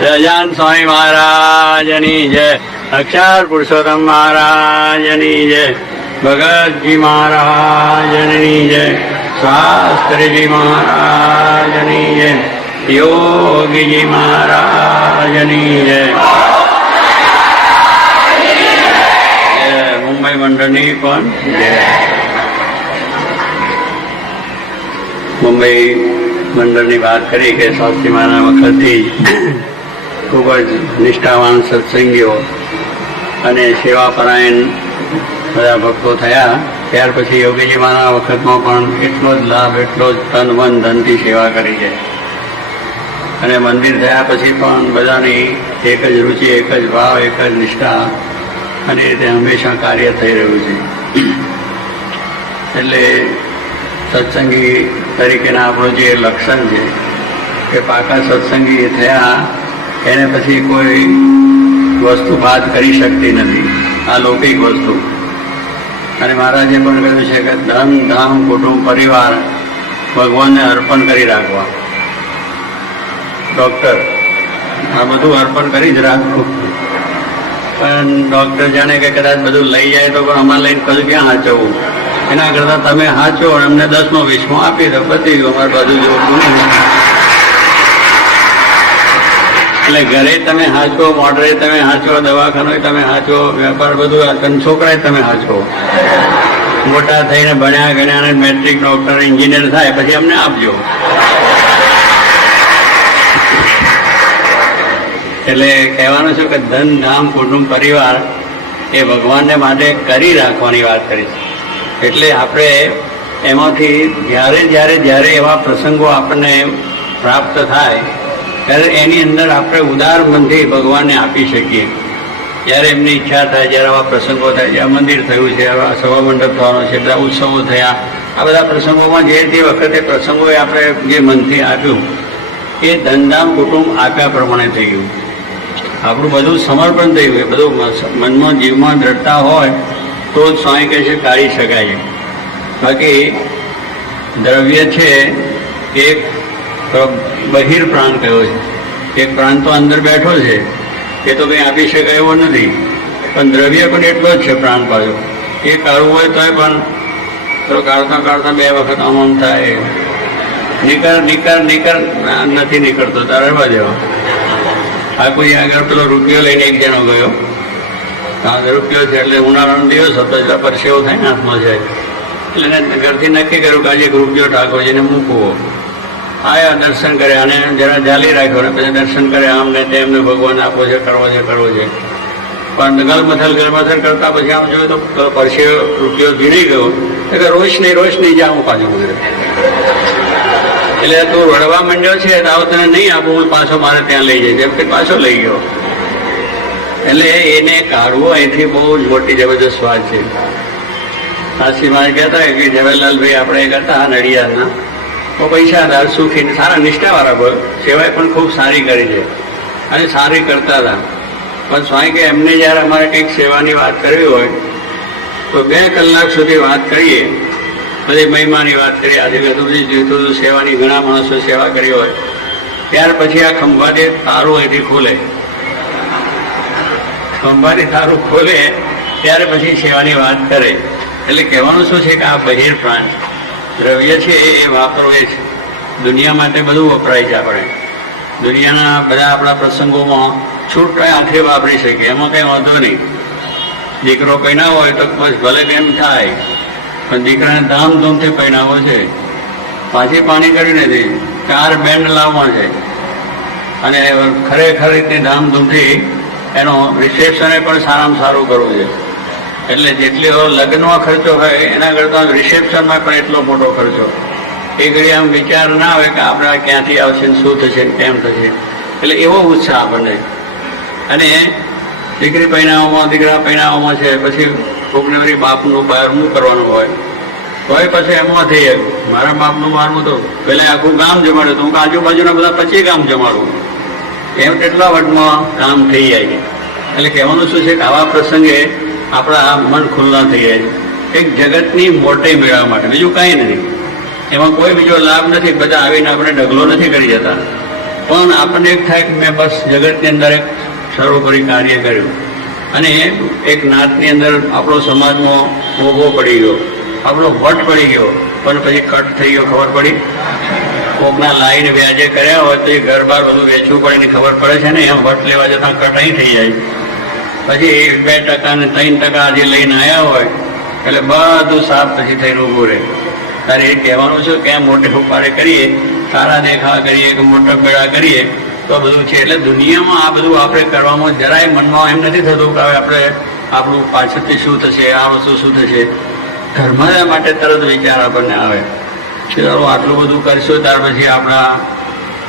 સહજાન સ્વામી મહારાજની જય, અક્ષર પુરુષોત્તમ મહારાજની જય, ભગતજી મહારાજની જય, શાસ્ત્રીજી મહારાજની જય, યોગીજી મહારાજની જય. મુંબઈ મંડળની પણ જય. મુંબઈ મંડળની વાત કરી કે શાસ્ત્રી મહારાજ વખતથી ખૂબ જ નિષ્ઠાવાન સત્સંગીઓ અને સેવાપરાયણ બધા ભક્તો થયા. ત્યાર પછી યોગીજી મહારાજ વખતમાં પણ એટલો જ લાભ, એટલો જ તન મન ધનથી સેવા કરી છે. અને મંદિર થયા પછી પણ બધાની એક જ રુચિ, એક જ ભાવ, એક જ નિષ્ઠા અને રીતે હંમેશા કાર્ય થઈ રહ્યું છે. એટલે સત્સંગી તરીકેના આપણું જે લક્ષણ છે કે પાકા સત્સંગી થયા એને પછી કોઈ વસ્તુ બાદ કરી શકતી નથી, આ લૌકિક વસ્તુ. અને મહારાજે પણ કહ્યું છે કે ધન, ધામ, કુટુંબ, પરિવાર ભગવાનને અર્પણ કરી રાખવા. ડૉક્ટર આ બધું અર્પણ કરી જ રાખવું, પણ ડૉક્ટર જાણે કે કદાચ બધું લઈ જાય તો પણ અમારે લઈને કશું ક્યાં હાચવવું, એના કરતાં તમે હાચો અમને 10મો 20મો આપી દો, બધી ગયું અમારે બધું જોવું નહીં. એટલે ઘરે તમે હાચો, મોડરે તમે હાચો, દવાખાનો તમે હાચો, વેપાર બધું, છોકરાએ તમે હાચો. મોટા થઈને ભણ્યા ગણ્યા અને મેટ્રિક, ડૉક્ટર, એન્જિનિયર થાય પછી અમને આપજો. એટલે કહેવાનું છે કે ધન, ધામ, કુટુંબ, પરિવાર એ ભગવાનને માટે કરી રાખવાની વાત કરી છે. એટલે આપણે એમાંથી જ્યારે એવા પ્રસંગો આપણને પ્રાપ્ત થાય ત્યારે એની અંદર આપણે ઉદાર મનથી ભગવાનને આપી શકીએ. જ્યારે એમની ઈચ્છા થાય, જ્યારે આવા પ્રસંગો થાય, જ્યાં મંદિર થયું છે, આવા સભા મંડપ થવાનો છે, બધા ઉત્સવો થયા, આ બધા પ્રસંગોમાં જે વખતે પ્રસંગોએ આપણે જે મનથી આપ્યું એ ધનધામ કુટુંબ આપ્યા પ્રમાણે થઈ ગયું. આપણું બધું સમર્પણ થઈ ગયું. બધું મનમાં, જીવમાં દ્રઢતા હોય તો જ સ્વામી કહે છે કાઢી શકાય છે. બાકી દ્રવ્ય છે એક બહિર પ્રાણ કયો છે, એક પ્રાણ તો અંદર બેઠો છે, એ તો કંઈ આપી શકાય એવો નથી, પણ દ્રવ્ય પણ એટલો જ છે પ્રાણ પાછો. એ કાઢવું હોય તોય પણ તો કાઢતા 2 વખત આમ થાય, નીકળ નથી નીકળતો, તારે રહેવા દેવા. આ કોઈ આગળ પેલો રૂપિયો લઈને એક જણો ગયો, રૂપિયો છે એટલે ઉનાળાનો દિવસ હતો એટલે પરસેવો થાય ને હાથમાં જાય, એટલે એને ઘરથી નક્કી કર્યું કે આજે એક રૂપિયો ઠાકોરજીને મૂકવો. આયા, દર્શન કર્યા અને જરા જાલી રાખ્યો ને પછી દર્શન કર્યા, આમને તેમને ભગવાન આપો છે, કરવો છે. પણ ગલમથલ કરતા પછી આમ જોયું તો પરસેવો રૂપિયો ભીડી ગયો એટલે રોશની જા હું પાછું ગુજરે. એટલે તું રડવા માંડ્યો છે તો આવું તને નહીં આપું, હું પાછો મારે ત્યાં લઈ જાય, જેમ કે પાછો લઈ ગયો. એટલે એને કાઢવો અહીંથી બહુ જ મોટી જબરદસ્ત વાત છે. સાસી માં કહેતા કે જવાહરલાલભાઈ આપણે એક હતા નડિયાદના, તો પૈસાદાર, સુખી, સારા નિષ્ઠાવાળા, સેવાય પણ ખૂબ સારી કરી છે અને સારી કરતા હતા. પણ સ્વામી કે એમને જ્યારે અમારે કંઈક સેવાની વાત કરવી હોય તો 2 કલાક સુધી વાત કરીએ, બધી મહિમાની વાત કરીએ, આજે બધી જોઈતું સેવાની, ઘણા માણસો સેવા કરી હોય, ત્યાર પછી આ ખંભાથી તારું અહીંથી ખોલે, ખંભાથી તારું ખોલે ત્યારે પછી સેવાની વાત કરે. એટલે કહેવાનું શું છે કે આ બહિર પ્રાણ દ્રવ્ય છે એ વાપરવું છે. દુનિયા માટે બધું વપરાય છે. આપણે દુનિયાના બધા આપણા પ્રસંગોમાં છૂટકાઈ હાથે વાપરી શકીએ, એમાં કંઈ વાંધો નહીં. દીકરો પહેણાવો હોય તો બસ ભલે કેમ થાય, પણ દીકરાને ધામધૂમથી પહેણાવો છે, પાછી પાણી કરી નથી, 4 બેન્ડ લાવવા છે અને ખરેખર રીતે ધામધૂમથી એનો રિસેપ્શને પણ સારામાં સારું કરવું છે. એટલે જેટલો લગ્નમાં ખર્ચો હોય એના કરતાં રિસેપ્શનમાં પણ એટલો મોટો ખર્ચો. એ ઘડી આમ વિચાર ના આવે કે આપણે ક્યાંથી આવશે, શું થશે, કેમ થશે. એટલે એવો ઉત્સાહ આપણને. અને દીકરી પહેણાવવામાં, દીકરા પહેણાવવામાં છે, પછી કોકને વળી બાપનું બહારનું કરવાનું હોય તોય પછી એમાંથી મારા બાપનું બહારનું તો પહેલાં આખું ગામ જમાડ્યું તો હું આજુબાજુના બધા 25 ગામ જમાડું, એમ કેટલા વટમાં કામ થઈ જાય. એટલે કહેવાનું શું છે કે આવા પ્રસંગે આપણા મન ખુલ્લા થઈ જાય. એક જગતની મોટી મેળવવા માટે, બીજું કાંઈ નથી. એમાં કોઈ બીજો લાભ નથી. બધા આવીને આપણે ઢગલો નથી કરી જતા. પણ આપણને એક થાય કે મેં બસ જગતની અંદર એક સર્વોપરી કાર્ય કર્યું, અને એક નાતની અંદર આપણો સમાજમાં મોભો પડી ગયો, આપણો વટ પડી ગયો, પણ પછી કટ થઈ ગયો. ખબર પડી? કોકના લાઈન વ્યાજે કર્યા હોય તો એ ઘર બાર બધું વેચવું પડે ને ખબર પડે છે ને, એમ વટ લેવા જતાં કટ અહીં થઈ જાય. પછી 2% ને 3% આજે લઈને આવ્યા હોય એટલે બધું સાફ પછી થઈને ઊભું રહે. તારે એ કહેવાનું છે કે મોટે ઉપાડે કરીએ, સારા દેખાવા કરીએ કે મોટા બેડા કરીએ તો બધું છે. એટલે દુનિયામાં આ બધું આપણે કરવામાં જરાય મનમાં એમ નથી થતું કે હવે આપણે આપણું પાછળથી શું થશે, આ વસ્તુ શું થશે. ધર્મ માટે તરત વિચાર આપણને આવે કે ચાલો આટલું બધું કરશું ત્યાર પછી આપણા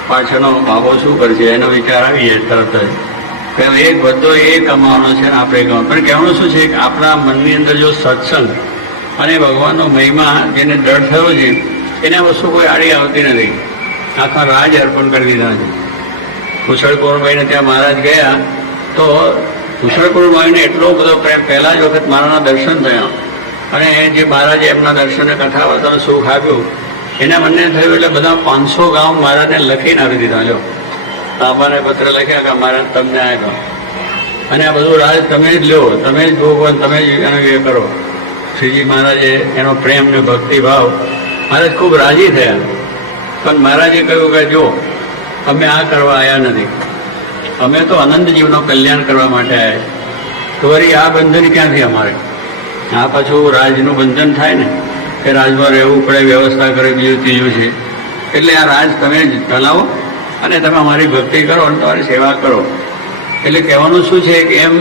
પાછળનો ભાવો શું કરશે એનો વિચાર આવી જાય તરત જ કે એક બધો એ કમાવાનો છે ને આપણે કમાવાનું. પણ કહેવાનું શું છે કે આપણા મનની અંદર જો સત્સંગ અને ભગવાનનો મહિમા જેને દ્રઢ થયો છે એને વસ્તુ કોઈ આડી આવતી નથી. આખા રાજ અર્પણ કરી દીધા છે. કુશળકુંવરભાઈને ત્યાં મહારાજ ગયા તો કુશળકુંવરભાઈને એટલો બધો પ્રેમ, પહેલા જ વખત મારાના દર્શન થયા અને જે મહારાજે એમના દર્શને કથા વાર્તાનું સુખ આપ્યું એના મને થયું એટલે બધા 500 ગામ મહારાજને લખીને આપી દીધા. જો તાંબાને પત્ર લખ્યા કે મહારાજ તમને આપ્યા અને આ બધું રાજ તમે જ લો, તમે જ ભોગવો, તમે જ એનો એ કરો. શ્રીજી મહારાજે એનો પ્રેમ ને ભક્તિભાવ, મહારાજ ખૂબ રાજી થયા. પણ મહારાજે કહ્યું કે જો અમે આ કરવા આવ્યા નથી, અમે તો અનંત જીવનો કલ્યાણ કરવા માટે આવ્યા. તો વળી આ બંધન ક્યાંથી અમારે? આ પાછું રાજનું બંધન થાય ને કે રાજમાં રહેવું પડે, વ્યવસ્થા કરે, બીજું ત્રીજું છે. એટલે આ રાજ તમે જ ચલાવો અને તમે અમારી ભક્તિ કરો અને તમારી સેવા કરો. એટલે કહેવાનું શું છે કે એમ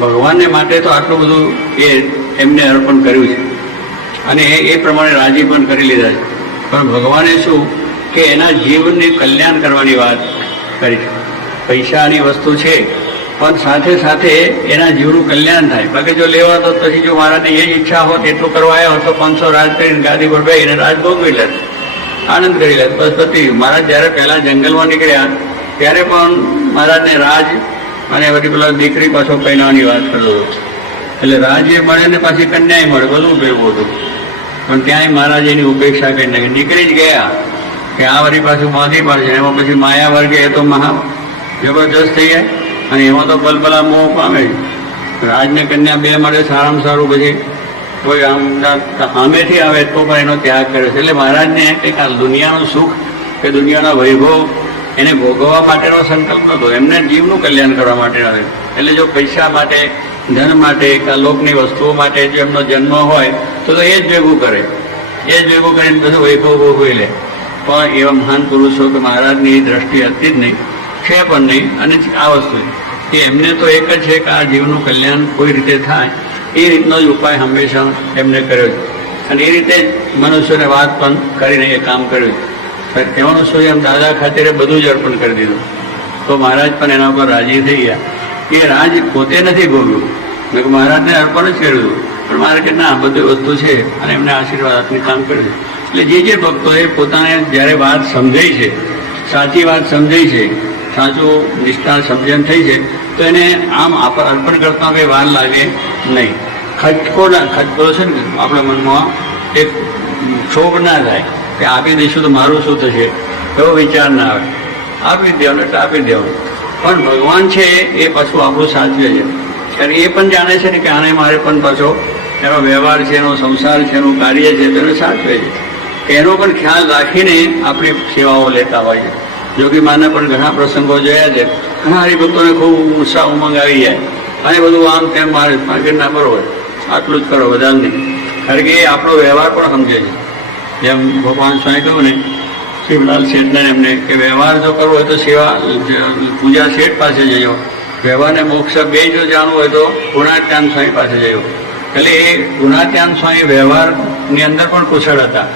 ભગવાનને માટે તો આટલું બધું એ એમને અર્પણ કર્યું છે અને એ પ્રમાણે રાજી પણ કરી લીધા છે. પણ ભગવાને શું કે એના જીવનને કલ્યાણ કરવાની વાત કરી છે. પૈસાની વસ્તુ છે પણ સાથે સાથે એના જીવનું કલ્યાણ થાય. બાકી જો લેવા તો પછી જો મારાને એ જ ઈચ્છા હોત એટલું કરવા આવ્યા હોત તો 500 રાજ કરીને ગાદી પર બેસીને રાજ ભોગવી લેત, આનંદ કરી લેત. બસ પતિ. મહારાજ જ્યારે પહેલા જંગલમાં નીકળ્યા ત્યારે પણ મહારાજને રાજ અને બધી પેલા દીકરી પાછો પહેરવાની વાત કરતો હતો. એટલે રાજ એ મળે ને પાછી કન્યાએ મળે, બધું ભેગું હતું. પણ ત્યાંય મહારાજ એની ઉપેક્ષા કરી નાખી, નીકળી જ ગયા કે આ વળી પાછું માથી પડશે. એમાં પછી માયા વર્ગે એ તો મહા જબરજસ્ત થઈ જાય અને એમાં તો પલપલા મોહ પામે. રાજને કન્યા બે મળે સારામાં સારું, પછી કોઈ આમ સામેથી આવે તો પણ એનો ત્યાગ કરે છે. એટલે મહારાજને કંઈક આ દુનિયાનું સુખ કે દુનિયાના વૈભવ એને ભોગવવા માટેનો સંકલ્પ નહોતો, એમને જીવનું કલ્યાણ કરવા માટે આવે. એટલે જો પૈસા માટે, ધન માટે, કે લોકની વસ્તુઓ માટે જો એમનો જન્મ હોય તો એ જ ભેગું કરે, એ જ ભેગું કરીને બધું વૈભવ ભોગવી લે. પણ એવા મહાન પુરુષો કે મહારાજની દ્રષ્ટિ હતી જ નહીં, છે પણ નહીં. અને આ વસ્તુ કે એમને તો એક જ છે કે આ જીવનું કલ્યાણ કોઈ રીતે થાય એ રીતનો જ ઉપાય હંમેશા એમને કર્યો છે. અને એ રીતે જ મનુષ્યને વાત પણ કરીને એ કામ કર્યું છે. કહેવાનું શું એમ દાદા ખાતરે બધું જ અર્પણ કરી દીધું તો મહારાજ પણ એના ઉપર રાજી થઈ ગયા. એ રાજ પોતે નથી ભોગ્યું, મેં મહારાજને અર્પણ જ કર્યું પણ મારે કે ના બધી વસ્તુ છે અને એમને આશીર્વાદ આપીને કામ કર્યું. એટલે જે ભક્તોએ પોતાને જ્યારે વાત સમજાઈ છે, સાચી વાત સમજાઈ છે, સાચું નિષ્ઠા સમજણ થઈ છે તો એને આમ અર્પણ કરતા કંઈ વાર લાગે નહીં. ખટકો છે ને આપણા મનમાં એક ક્ષોભ ના થાય કે આપી દઈશું તો મારું શું થશે એવો વિચાર ના આવે. આપી દેવાનું એટલે આપી દેવાનું. પણ ભગવાન છે એ પાછું આપણું સાચવે છે. ત્યારે એ પણ જાણે છે ને કે આને મારે પણ પાછો એનો વ્યવહાર છે, એનો સંસાર છે, એનું કાર્ય છે તેને સાચવે છે. એનો પણ ખ્યાલ રાખીને આપણી સેવાઓ લેતા હોય છે. જોગી માના પણ ઘણા પ્રસંગો જોયા છે, ઘણા હરિભક્તોને ખૂબ ઉત્સાહ ઉમંગ આવી જાય અને બધું આમ તેમ મારે ના બરોબર આટલું જ કરો, બધા નહીં. કારણ કે એ આપણો વ્યવહાર પણ સમજે છે. જેમ ભગવાન સ્વામી કહ્યું ને શિવલાલ શેઠને એમને કે વ્યવહાર જો કરવો હોય તો સેવા પૂજા શેઠ પાસે જજો, વ્યવહારને મોક્ષ બે જો જાણવું હોય તો ગુણાત્યાન સ્વામી પાસે જજો. એટલે એ ગુણાત્યાન સ્વામી વ્યવહારની અંદર પણ કુશળ હતા.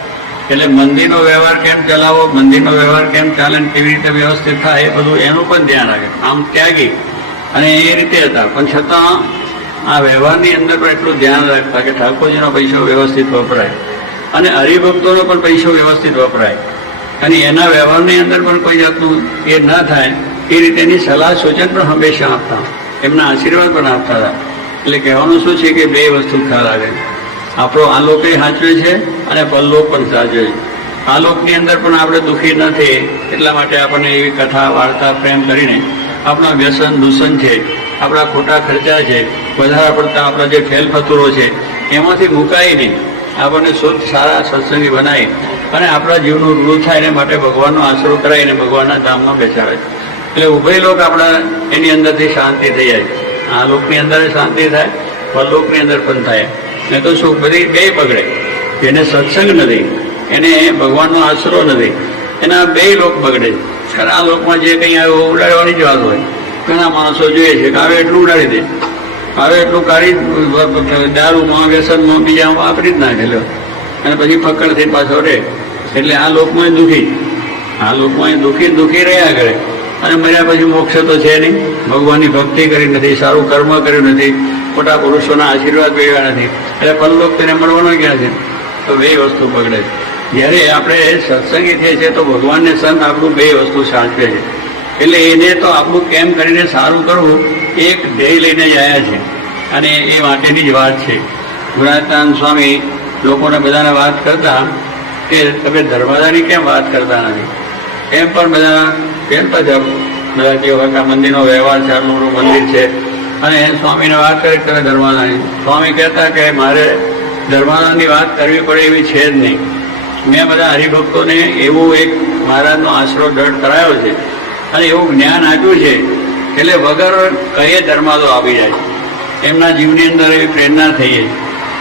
એટલે મંદિરનો વ્યવહાર કેમ ચલાવો, મંદિરનો વ્યવહાર કેમ ચાલે, કેવી રીતે વ્યવસ્થિત થાય એ બધું એનું પણ ધ્યાન રાખે. આમ ત્યાગી અને એ રીતે હતા પણ છતાં આ વ્યવહારની અંદર પણ એટલું ધ્યાન રાખતા કે ઠાકોરજીનો પૈસો વ્યવસ્થિત વપરાય અને હરિભક્તોનો પણ પૈસો વ્યવસ્થિત વપરાય અને એના વ્યવહારની અંદર પણ કોઈ જાતનું એ ના થાય એ રીતેની સલાહ સૂચન પણ હંમેશા આપતા, એમના આશીર્વાદ પણ આપતા હતા. એટલે કહેવાનું શું છે કે બે વસ્તુ ખ્યાલ આવે, આપણો આ લોકો સાચવે છે અને પરલોક પણ સાચવે છે. આ લોકની અંદર પણ આપણે દુઃખી નથી, એટલા માટે આપણને એવી કથા વાર્તા પ્રેમ કરીને આપણા વ્યસન દૂષણ છે, આપણા ખોટા ખર્ચા છે, વધારે પડતા આપણા જે ફેલફતુરો છે એમાંથી મુકાઈ નહીં આપણને શુદ્ધ સારા સત્સંગી બનાવી અને આપણા જીવનું રૂ થાય એને માટે ભગવાનનો આશરો કરાવીને ભગવાનના ધામમાં બેસાડે છે. એટલે ઉભય લોક આપણા એની અંદરથી શાંતિ થઈ જાય. આ લોકની અંદર શાંતિ થાય, પરલોકની અંદર પણ થાય. નહીં તો શું બધી બે બગડે. જેને સત્સંગ નથી, એને ભગવાનનો આશરો નથી, એના બે લોક બગડે. કારણ આ લોકમાં જે કંઈ આવે ઉડાડવાની જ વાત હોય. ઘણા માણસો જોઈએ છે કે આવે એટલું ઉડાડી દે, આવે એટલું કાઢી દારૂમાં વ્યસનમાં બીજામાં વાપરી જ નાખે અને પછી પકડ થઈ પાછો રહે. એટલે આ લોકમાં દુઃખી, આ લોકમાં દુઃખી રહ્યા કરે અને મર્યા પછી મોક્ષ તો છે નહીં. ભગવાનની ભક્તિ કરી નથી, સારું કર્મ કર્યું નથી, મોટા પુરુષોના આશીર્વાદ મેળવ્યા નથી, એટલે પરલોક તેને મળવાનો ક્યાં છે? તો બે વસ્તુ પકડે છે. જ્યારે આપણે સત્સંગી થઈએ છીએ તો ભગવાનને સંત આપણું બે વસ્તુ સાચવે છે. એટલે એને તો આપણું કેમ કરીને સારું કરવું એક ધ્યેય લઈને જ આવ્યા છે અને એ માટેની જ વાત છે. ગુણાત્માનંદ સ્વામી લોકોને બધાને વાત કરતા કે તમે ધર્માદાની કેમ વાત કરતા નથી? એમ પણ બધા કેમ બધા કેવું કે મંદિરનો વ્યવહાર છે, આટલું મોટું મંદિર છે અને સ્વામીને વાત કરી તમે ધર્માદાની. સ્વામી કહેતા કે મારે ધર્માદાની વાત કરવી પડે એવી છે જ નહીં. મેં બધા હરિભક્તોને એવું એક મહારાજનો આશરો દૃઢ કરાયો છે અને એવું જ્ઞાન આપ્યું છે એટલે વગર કહીએ ધર્માદો આપી જાય. એમના જીવની અંદર એવી પ્રેરણા થઈ જાય.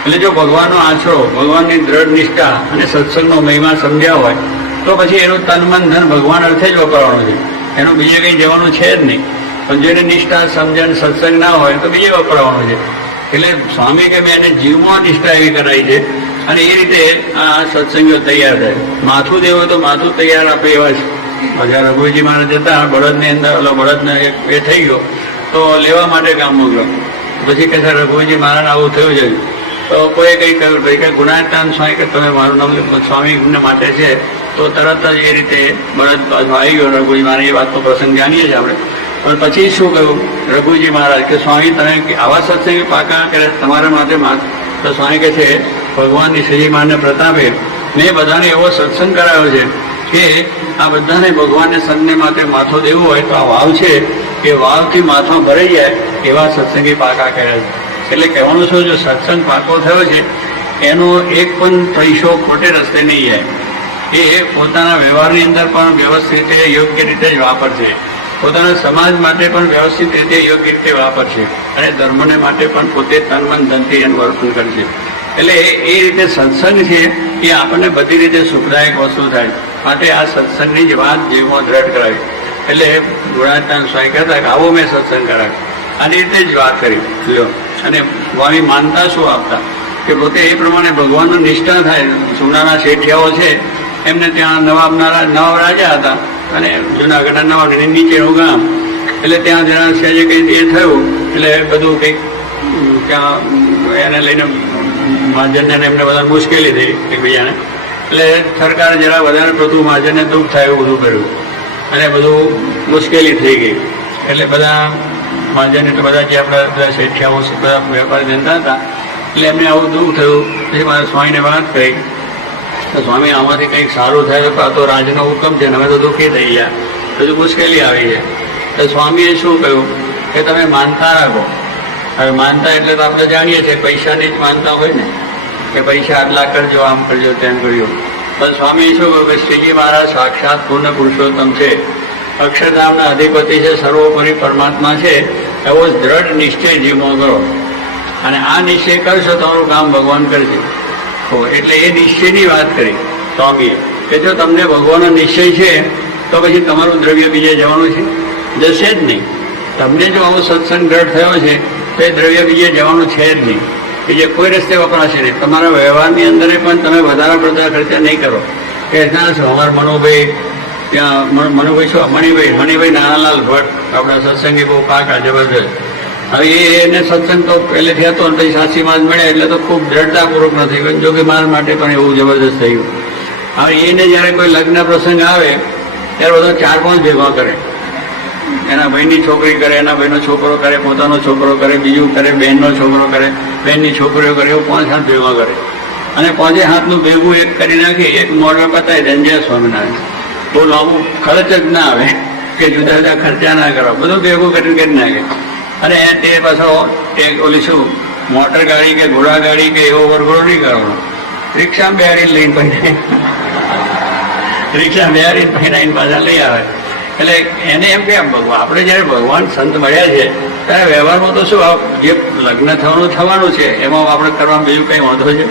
એટલે જો ભગવાનનો આશરો, ભગવાનની દ્રઢ નિષ્ઠા અને સત્સંગનો મહિમા સમજ્યા હોય તો પછી એનું તન મન ધન ભગવાન અર્થે જ વપરાવાનું છે, એનું બીજે કંઈ જવાનું છે જ નહીં. પણ જેને નિષ્ઠા સમજણ સત્સંગ ના હોય તો બીજે વપરાવાનું છે. એટલે સ્વામી કે મેં એને જીવમાં નિષ્ઠા એવી કરાવી છે અને એ રીતે આ સત્સંગીઓ તૈયાર થાય. માથું દેવું હોય તો માથું તૈયાર આપે એવા છે. જ્યાં રઘુજી મહારાજ જતા બળદની અંદર ઓલો બળદને એ થઈ ગયો તો લેવા માટે કામ મોકલ્યો. પછી કહે છે રઘુજી મહારાજ આવું થયું છે તો કોઈ કંઈ કહ્યું ભાઈ કે ગુણાત્માનંદ સ્વામી કે તમે મારું નામ સ્વામીને માટે છે તો તરત જ એ રીતે બળદ પાછો આવી ગયો. રઘુજી મહારાજ એ વાતનો પ્રસંગ જાણીએ છીએ આપણે. પણ પછી શું કહ્યું રઘુજી મહારાજ કે સ્વામી તમે આવા સત્સંગ પાકા કરે તમારા માટે તો સ્વામી કહે છે ભગવાનની શ્રી માને પ્રતાપે મેં બધાને એવો સત્સંગ કરાયો છે કે આ બધાને ભગવાનને સંતને માટે માથું દેવું હોય તો આ વાવ છે કે વાવથી માથા ભરાઈ જાય એવા સત્સંગી પાકા કર્યા છે. એટલે કહેવાનું શું, જો સત્સંગ પાકો થયો છે એનો એક પણ પૈસો ખોટે રસ્તે નહીં જાય. એ પોતાના વ્યવહારની અંદર પણ વ્યવસ્થિત રીતે યોગ્ય રીતે જ વાપરશે, પોતાના સમાજ માટે પણ વ્યવસ્થિત રીતે યોગ્ય રીતે વાપરશે અને ધર્મને માટે પણ પોતે તન મન ધનથી એનું વર્તન કરશે. એટલે એ રીતે સત્સંગ છે એ આપણને બધી રીતે સુખદાયક વસ્તુ થાય માટે આ સત્સંગની જ વાત જીવમાં દ્રઢ કરાવી. એટલે ગુણાત્માનંદ સ્વામી કહેતા કે આવો મેં સત્સંગ કરાવ્યો, આની રીતે જ વાત કરી લ્યો. અને સ્વામી માનતા શું આપતા કે પોતે એ પ્રમાણે ભગવાનનો નિષ્ઠા થાય. સોનાના શેઠિયાઓ છે એમને ત્યાં નવાબ રાજા હતા અને જુનાગઢના નવાબ નીચેનું ગામ, એટલે ત્યાં જરા સહેજે કંઈ એ થયું એટલે બધું કંઈક ત્યાં એને લઈને મહાજનને એમને બધા મુશ્કેલી થઈ એકબીજાને. એટલે સરકારે જરા વધારે પડતું મહાજનને દુઃખ થાય એવું બધું કર્યું અને બધું મુશ્કેલી થઈ ગઈ. એટલે બધા મહાજન એટલે બધા જે આપણા બધા શેઠિયાઓ બધા વેપારી ધંધા હતા એટલે એમને આવું દુઃખ થયું. પછી મારા સ્વામીને વાત કરી તો સ્વામી આમાંથી કંઈક સારું થાય તો આ તો રાજનો હુકમ છે ને, હવે તો દુઃખી થઈ ગયા, બધું મુશ્કેલી આવી છે. તો સ્વામીએ શું કહ્યું કે તમે માનતા રાખો. હવે માનતા એટલે તો આપણે જાણીએ છીએ પૈસાની જ માનતા હોય ને કે પૈસા આટલા કરજો, આમ કરજો, તેમ કરજો. પણ સ્વામીએ શું કહ્યું કે શ્રીજી મહારાજ સાક્ષાત પૂર્ણ પુરુષોત્તમ છે, અક્ષરધામના અધિપતિ છે, સર્વોપરી પરમાત્મા છે, એવો દ્રઢ નિશ્ચય જીવમાં કરો અને આ નિશ્ચય કરશો તમારું કામ ભગવાન કરશે. એટલે એ નિશ્ચયની વાત કરી સ્વામીએ કે જો તમને ભગવાનનો નિશ્ચય છે તો પછી તમારું દ્રવ્ય બીજે જવાનું છે? જશે જ નહીં. તમને જો આવો સત્સંગ દ્રઢ થયો છે તો એ દ્રવ્ય બીજે જવાનું છે જ નહીં, બીજે કોઈ રસ્તે વપરાશે નહીં. તમારા વ્યવહારની અંદર પણ તમે વધારે પડતા ખર્ચા નહીં કરો કે ના છો અમારા મનુભાઈ ત્યાં મનુભાઈ શું મણિભાઈ નાનાલાલ ભટ્ટ આપણા સત્સંગી બહુ પાકા જબરદસ્ત. હવે એને સત્સંગ તો પહેલેથી હતો ને પછી સાચીમાં જ મળ્યા એટલે તો ખૂબ દ્રઢતાપૂર્વક નથી ગયું. જો કે મારા માટે પણ એવું જબરદસ્ત થયું. હવે એને જ્યારે કોઈ લગ્ન પ્રસંગ આવે ત્યારે બધો 4-5 ભેગા કરે. એના ભાઈની છોકરી કરે, એના ભાઈનો છોકરો કરે, પોતાનો છોકરો કરે, બીજું કરે, બહેનનો છોકરો કરે, બહેનની છોકરીઓ કરે, એવું 5-7 ભેગા કરે. અને 5 હાથનું ભેગું એક કરી નાખી એક મોડલ બતાવી દે જય સ્વામિનારાયણ. બહુ લાંબુ ખર્ચ જ ના આવે કે જુદા જુદા ખર્ચા ના કરો, બધું ભેગું કરી નાખે. અને તે પાછો ઓલી શું મોટર ગાડી કે ઘોડા ગાડી કે એવો વરઘોડો નહીં કરવાનો, રિક્ષામાં બેહારી લઈને પછી રિક્ષા બેહારી પહેરાઈને પાછા લઈ આવે. એટલે એને એમ કે આપણે જયારે ભગવાન સંત મળ્યા છે ત્યારે વ્યવહારમાં તો શું જે લગ્ન થવાનું છે એમાં આપણે કરવા બીજું કઈ વાંધો છે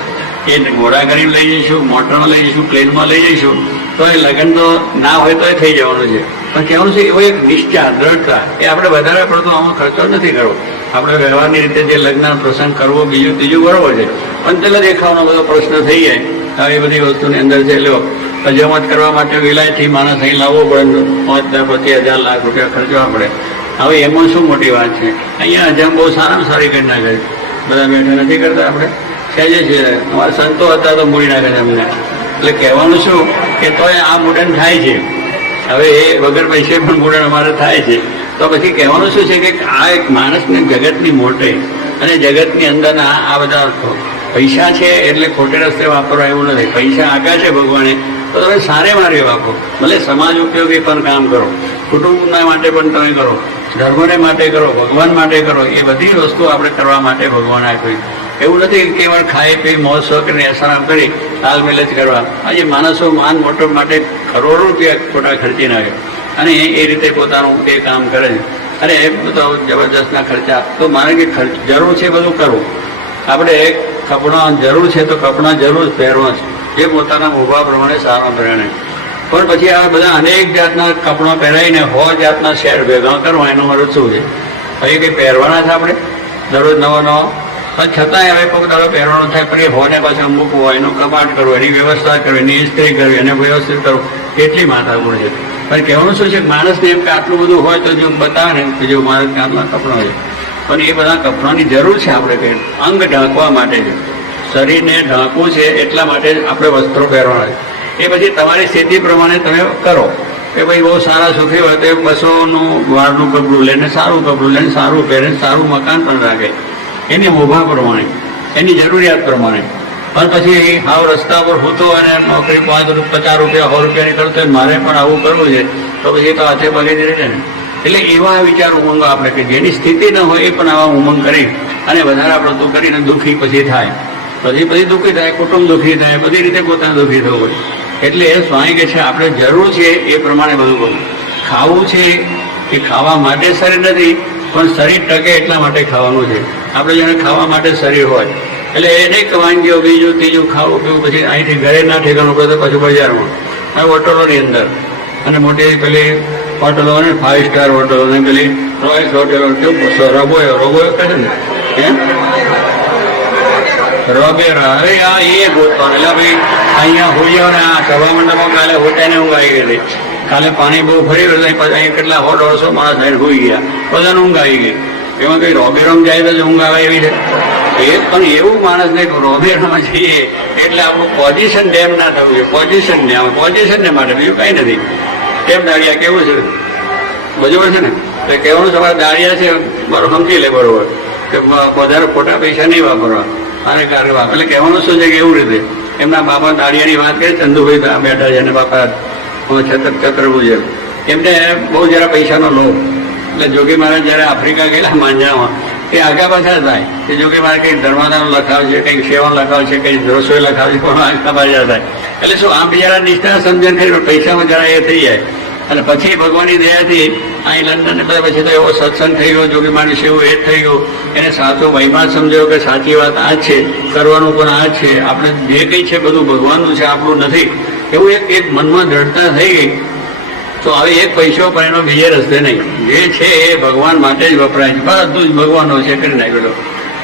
એ ઘોડા ગાડી લઈ જઈશું, મોટરમાં લઈ જઈશું, પ્લેનમાં લઈ જઈશું તો એ લગ્ન તો ના હોય તો એ થઈ જવાનું છે. પણ કહેવાનું છે એવો એક નિશ્ચા દ્રઢતા એ આપણે વધારે પડતો આમાં ખર્ચો નથી કરવો. આપણે વ્યવહારની રીતે જે લગ્ન પ્રસંગ કરવો બીજું ત્રીજું બરોબર છે, પણ પેલા દેખાવાનો બધો પ્રશ્ન થઈ જાય. એ બધી વસ્તુની અંદર છે લો અજમત કરવા માટે વિલાયથી માણસ અહીં લાવવો પડે, 5,000-10,000 લાખ રૂપિયા ખર્ચવા પડે. હવે એમાં શું મોટી વાત છે? અહીંયા અજમ બહુ સારામાં સારી કરી નાખે છે. બધા બેઠા નથી કરતા, આપણે સહેજે છે. અમારા સંતો હતા તો મૂડી નાખે છે અમને. એટલે કહેવાનું શું કે તોય આ મુડન થાય છે. હવે એ વગર પૈસે પણ મુડન અમારે થાય છે. તો પછી કહેવાનું શું છે કે આ એક માણસને જગતની મોટે અને જગતની અંદરના આ બધા પૈસા છે એટલે ખોટે રસ્તે વાપરવા એવું નથી. પૈસા આપ્યા છે ભગવાને તો તમે સારે મારે વાપરો. ભલે સમાજ ઉપયોગી પણ કામ કરો, કુટુંબના માટે પણ તમે કરો, ધર્મને માટે કરો, ભગવાન માટે કરો. એ બધી વસ્તુ આપણે કરવા માટે ભગવાન આપી. એવું નથી કે એમાં ખાઈ પી મોજ શોખ અને આસારામ કરી તાલ મેલ જ કરવા. આજે માણસો માન મોટો માટે કરોડો રૂપિયા ખોટા ખર્ચી નાખે અને એ રીતે પોતાનું એ કામ કરે છે. અને એ બધા જબરજસ્તના ખર્ચા તો મારે કે જરૂર છે બધું કરવું. આપણે કપડાં જરૂર છે તો કપડાં જરૂર પહેરવા છે, જે પોતાના મોભા પ્રમાણે સારા પહેરે. પણ પછી આ બધા અનેક જાતના કપડાં પહેરાવીને 100 જાતના શેર ભેગા કરવા એનો મારો શું છે? પછી કંઈ પહેરવાના છે આપણે દરરોજ નવો નવો? પણ છતાંય હવે કોઈ દાડો પહેરવાનો થાય પણ એ હોને પાછા મૂકવો, એનું કબાટ કરવું, એની વ્યવસ્થા કરવી, એની ઇસ્ત્રી કરવી, એને વ્યવસ્થિત કરવું, એટલી માથાકૂટ છે. પણ કહેવાનું શું છે કે માણસને એમ કે આટલું બધું હોય તો જો બતાવે ને કે જો મારે આટલા કપડાં છે. પણ એ બધા કપડાની જરૂર છે આપણે કંઈ અંગ ઢાંકવા માટે છે, શરીરને ઢાંકવું છે એટલા માટે જ આપણે વસ્ત્રો પહેરવાના છે. એ પછી તમારી સ્થિતિ પ્રમાણે તમે કરો કે ભાઈ બહુ સારા સુખી હોય તો 200નું વાળનું કપડું લઈને સારું કપડું લઈને સારું પહેરે, સારું મકાન પણ રાખે એની મોભા પ્રમાણે, એની જરૂરિયાત પ્રમાણે. પણ પછી હાવ રસ્તા પર હોતો અને નોકરી 50 રૂપિયા 100 રૂપિયાની કરતો હોય મારે પણ આવું કરવું છે તો પછી તો હાથે પગે જ રહે ને. એટલે એવા વિચાર ઉમંગો આપણે કે જેની સ્થિતિ ન હોય એ પણ આવા ઉમંગ કરી અને વધારે પડતું કરીને દુઃખી પછી થાય, પછી દુઃખી થાય, કુટુંબ દુઃખી થાય, બધી રીતે પોતાને દુઃખી થવું હોય. એટલે એ સ્વામી કે છે આપણે જરૂર છે એ પ્રમાણે બધું કરવું. ખાવું છે એ ખાવા માટે શરીર નથી પણ શરીર ટકે એટલા માટે ખાવાનું છે. આપણે જેને ખાવા માટે શરીર હોય એટલે એ નહીં વાનગીઓ બીજું ત્રીજું ખાવું પીવું પછી અહીંથી ઘરે ના ઠેકાણું પડે પછી બજારમાં અને હોટલોની અંદર અને મોટી પેલી હોટલો અને 5 સ્ટાર હોટલો અને પેલી રોયલ્સ હોટલો કેવું રબોયો કહે છે ને રબેરા. અરે આ એ ગોતવાનું એટલે ભાઈ અહીંયા હોઈ જાવ ને આ સભા મંડપમાં કાલે હોટાને ઊંઘ આવી ગયેલી, કાલે પાણી બહુ ફરી ગયું પછી અહીંયા કેટલા 100-150 માણસ થઈને હોઈ ગયા, બધાને ઊંઘ આવી ગઈ. એમાં કઈ રોબેરોમ જાય તો ઊંઘ આવે એવી છે એ પણ એવું માણસને રોબેરોમાં જઈએ એટલે આપણું પોઝિશન ડેમ ના થવું જોઈએ. પોઝિશનને માટે બીજું કઈ નથી. કેમ દાળિયા કેવું છે બરોબર છે ને? તો કહેવાનું તમારે દાળિયા છે બરોબર સમજી લે બરોબર કે વધારે ખોટા પૈસા નહીં વાપરવા અને કરવા. એટલે કહેવાનું શું છે કે એવું રીતે એમના બાપા દાળિયાની વાત કરી, ચંદુભાઈ બેઠા છે અને બાપા છત્રભુજ એમને બહુ જરા પૈસાનો લોભ. એટલે જોગી મહારાજ જયારે આફ્રિકા ગયેલા માંજામાં એ આગા પાછા થાય કે જોગી મહારાજ કંઈક ધર્માદાનો લખાવ છે, કંઈક સેવા લખાવ છે, કંઈક રસોઈ લખાવ છે, પણ આગા પાછા થાય. એટલે શું આમ જરા નિષ્ઠા સમજણ કરી પૈસામાં જરા એ થઈ જાય. અને પછી ભગવાનની દયાથી અહીં લંડન પછી તો એવો સત્સંગ થઈ ગયો, જોગી મહારાજ સેવું એ જ થઈ ગયું. એને સાચો વૈમાન સમજાયો કે સાચી વાત આ જ છે, કરવાનું પણ આ જ છે, આપણે જે કંઈ છે બધું ભગવાનનું છે, આપણું નથી. એવું એક મનમાં દ્રઢતા થઈ ગઈ. તો હવે એક પૈસો પણ એનો બીજે રસ્તે નહીં, જે છે એ ભગવાન માટે જ વપરાય છે, બધું જ ભગવાનનો છે કરી નાખેલો.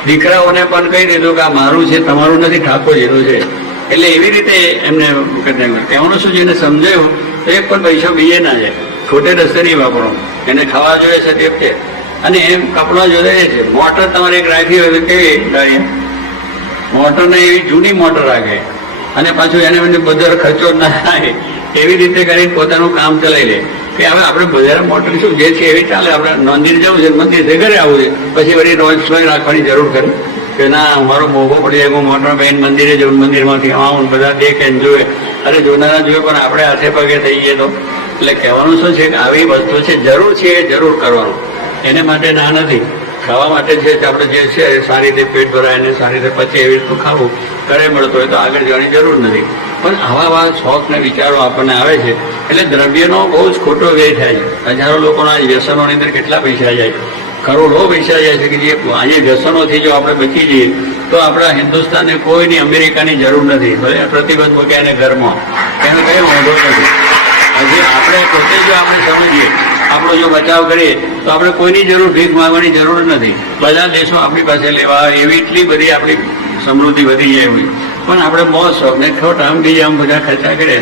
દીકરાઓને પણ કહી દીધું કે આ મારું છે, તમારું નથી, ઠાકોરજીનું છે. એટલે એવી રીતે એમને કહેવાનું શું છે એને સમજાયું તો એક પણ પૈસો બીજે ના જાય, ખોટે રસ્તે નહીં વાપરો. એને ખાવા જોઈએ છે તે વખતે અને એમ કપડાં જોઈએ છે. મોટર તમારે એક રાખી હોય તો કેવી ગાડી મોટરને એવી જૂની મોટર રાખે અને પાછું એને બધો ખર્ચો ના થાય એવી રીતે કરીને પોતાનું કામ ચલાવી લે કે હવે આપણે બજાર મોટર શું જે છે એવી ચાલે. આપણે મંદિર જવું છે, મંદિર ઘરે આવવું છે, પછી વળી રોજ સોય રાખવાની જરૂર કરે કે ના અમારો મોભો પડી જાય, હું મોટા બહેન મંદિરે જઉં, મંદિરમાંથી આવું, બધા દેખે ને જોવે, અરે જોનારા જોવે પણ આપણે હાથે પગે થઈ ગયે તો. એટલે કહેવાનું શું છે કે આવી વસ્તુ છે, જરૂર છે એ જરૂર કરવાનું, એને માટે ના નથી. ખાવા માટે છે આપણે જે છે સારી રીતે પેટ ભરાય ને સારી રીતે પચે એવી રીતનું ખાવું, ઘરે મળતો હોય તો આગળ જવાની જરૂર નથી. પણ આવા શોખ ને વિચારો આપણને આવે છે એટલે દ્રવ્યનો બહુ જ ખોટો વ્યય થાય છે. હજારો લોકોના વ્યસનોની અંદર કેટલા પૈસા જાય, કરોડો પૈસા જાય છે કે જે આજે વ્યસનોથી જો આપણે બચી જઈએ તો આપણા હિન્દુસ્તાનને કોઈની અમેરિકાની જરૂર નથી. ભલે પ્રતિબંધ મૂકે એને ઘરમાં, એનો કયો વાંધો નથી. હજી આપણે પોતે જો આપણે સમજીએ, આપણો જો બચાવ કરીએ તો આપણે કોઈની જરૂર ભીખ માંગવાની જરૂર નથી. બધા દેશો આપણી પાસે લેવા એવી એટલી બધી આપણી સમૃદ્ધિ વધી જાય એવી, પણ આપણે મોજ શોખ ને ખોટા આમ બીજા આમ બધા ખર્ચા કરે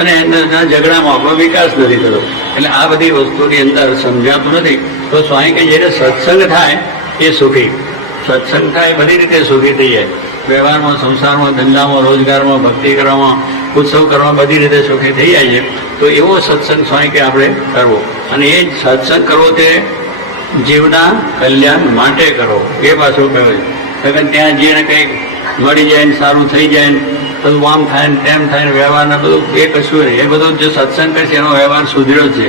અને એના ઝઘડામાં આપણો વિકાસ નથી થતો. એટલે આ બધી વસ્તુની અંદર સમજાતું નથી. તો સ્વામી કે જ્યારે સત્સંગ થાય એ સુખી, સત્સંગ થાય બધી રીતે સુખી થઈ જાય. વ્યવહારમાં, સંસારમાં, ધંધામાં, રોજગારમાં, ભક્તિ કરવામાં, ઉત્સવ કરવામાં બધી રીતે સુખી થઈ જાય છે. તો એવો સત્સંગ સ્વામી કે આપણે કરવો, અને એ જ સત્સંગ કરવો તે જીવના કલ્યાણ માટે કરો. એ પાછું કહ્યું છે કે ત્યાં જઈને કંઈક મળી જાય ને સારું થઈ જાય ને બધું આમ થાય ને તેમ થાય ને વ્યવહારના બધું એ કશું નહીં. એ બધું જે સત્સંગ કરે છે એનો વ્યવહાર સુધર્યો છે,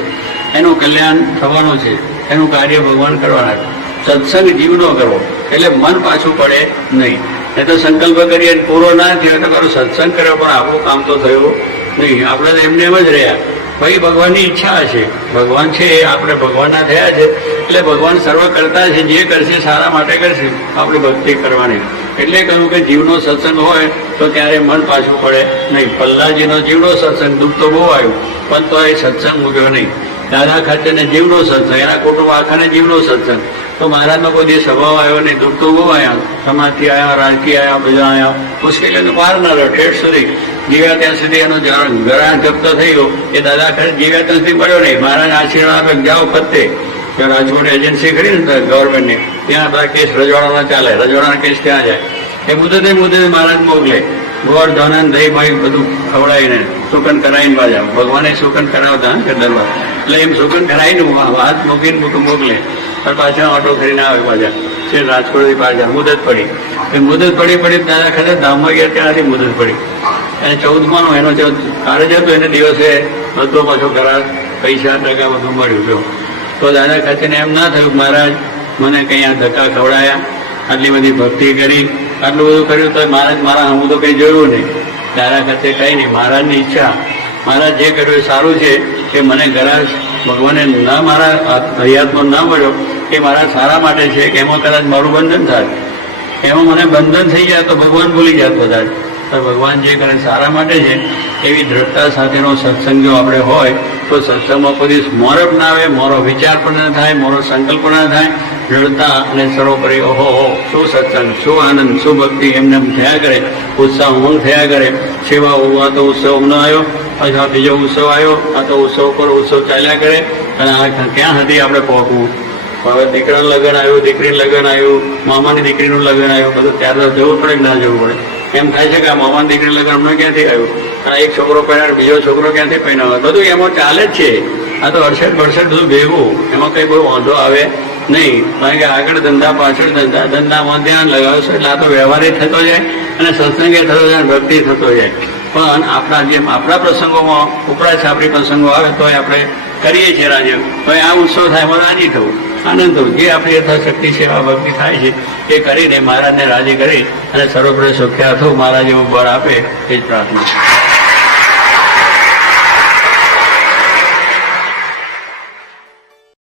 એનું કલ્યાણ થવાનું છે, એનું કાર્ય ભગવાન કરવાના છે. સત્સંગ જીવનો કરવો એટલે મન પાછું પડે નહીં. એ તો સંકલ્પ કરીએ પૂરો ના થયો તો કરો સત્સંગ કર્યો પણ આપણું કામ તો થયું નહીં. આપણે તો એમને એમ જ રહ્યા. ભાઈ ભગવાનની ઈચ્છા છે, ભગવાન છે એ આપણે ભગવાનના થયા છે એટલે ભગવાન સર્વ કરતા છે, જે કરશે સારા માટે કરશે, આપણે ભક્તિ કરવાની. એટલે કહ્યું કે જીવનો સત્સંગ હોય તો ત્યારે મન પાછું પડે નહીં. પ્રહલાદજીનો જીવનો સત્સંગ, દુઃખ તો બહુ આવ્યું પણ તો એ સત્સંગ મૂક્યો નહીં. દાદા ખાચરને જીવનો સત્સંગ, એના કુટુંબ આખાને જીવનો સત્સંગ. તો મહારાજનો કોઈ દિવસ સ્વભાવ આવ્યો નહીં, દુઃખ તો બહુ આવ્યા, સમાજથી આવ્યા, રાજકીય આવ્યા, બધા આવ્યા, મુશ્કેલી તો પાર ના રહ્યો. ઠેઠ સુધી જીવ્યા ત્યાં સુધી એનો ગળા જપ્ત થયો. એ દાદા ખાચર જીવ્યા ત્યાં સુધી મળ્યો નહીં. મહારાજ આશીર્વાદ આપે, જાઓ ફરતે. રાજકોટ એજન્સી ખરી ને ગવર્મેન્ટની, ત્યાં બધા કેસ રજવાડાના ચાલે, રજવાડાના કેસ ત્યાં જાય. એ મુદતે મહારાજ મોકલે, ગોળ ધન દહીં ભાઈ બધું ખવડાવીને સુકન કરાવીને બાજા. ભગવાને સુકન કરાવતા દરબાર, એટલે એમ સુકન કરાવીને હાથ મૂકીને મોકલે. પણ પાછા ઓટો કરીને આવે પાછા છે રાજકોટથી પાછા. મુદત પડી, એ મુદત પડી દાદા ખાતે ધામમાં ગયા ત્યાંથી મુદત પડી. અને 14માનો એનો જે કાર્ય હતો એને દિવસે બધો પાછો કરાર, પૈસા ટકા બધું મળ્યું. જો તો દાદા ખાચરને એમ ના થયું મહારાજ મને કંઈ આ ધક્કા ખવડાયા, આટલી બધી ભક્તિ કરી, આટલું બધું કર્યું તો મહારાજ મારા હું તો કંઈ જોયું નહીં. દાદા ખાચર કંઈ નહીં, મહારાજની ઈચ્છા, મહારાજ જે કર્યું એ સારું છે કે મને ગરાજ ભગવાને ના મારા હયાતમાં ના મળ્યો એ મારા સારા માટે છે, કે એમાં કદાચ મારું બંધન થાય, એમાં મને બંધન થઈ જાય તો ભગવાન ભૂલી જાય બધા. તો ભગવાન જે કરે સારા માટે છે એવી દ્રઢતા સાથેનો સત્સંગ જો આપણે હોય તો સત્સંગમાં કોઈ દિવસ મોરપ ના આવે, મોરો વિચાર પણ ના થાય, મોરો સંકલ્પ પણ ના થાય. દ્રઢતા અને સર્વોપરી ઓહો શું સત્સંગ, શું આનંદ, શું ભક્તિ એમને થયા કરે, ઉત્સાહ ઉમંગ થયા કરે. સેવા હોવા તો ઉત્સવ હમણાં આવ્યો, અથવા બીજો ઉત્સવ આવ્યો, આ તો ઉત્સવ પર ઉત્સવ ચાલ્યા કરે. અને આ ક્યાં સુધી આપણે પહોંચવું? હવે દીકરાનું લગ્ન આવ્યું, દીકરીનું લગ્ન આવ્યું, મામાની દીકરીનું લગ્ન આવ્યું, બધું ત્યારે તો જવું પડે કે ના જવું પડે? એમ થાય છે કે આ મામાની દીકરીનું લગ્ન હમણાં ક્યાંથી આવ્યું, અને એક છોકરો પહેરાવે, બીજો છોકરો ક્યાંથી પહેરાવે, બધું એમાં ચાલે જ છે. આ તો 68-62 બધું ભેગું, એમાં કંઈ બહુ વાંધો આવે નહીં. કારણ કે આગળ ધંધા, પાછળ ધંધા, ધંધામાં ધ્યાન લગાવશો એટલે આ તો વ્યવહારે થતો જાય અને સત્સંગે થતો જાય, ભક્તિ થતો જાય. પણ આપણા પ્રસંગોમાં ઉપરા છાપરી પ્રસંગો આવે તો આપણે કરીએ છીએ રાજ્ય. હવે આ ઉત્સવ થાય એમાં રાજી થવું, આનંદ થવું, જે આપણી યથાશક્તિ સેવા ભક્તિ થાય છે એ કરીને મહારાજને રાજી કરી અને સર્વપ્રથમ સુખ્યા થવું, મહારાજ એવું બળ આપે એ જ પ્રાર્થના.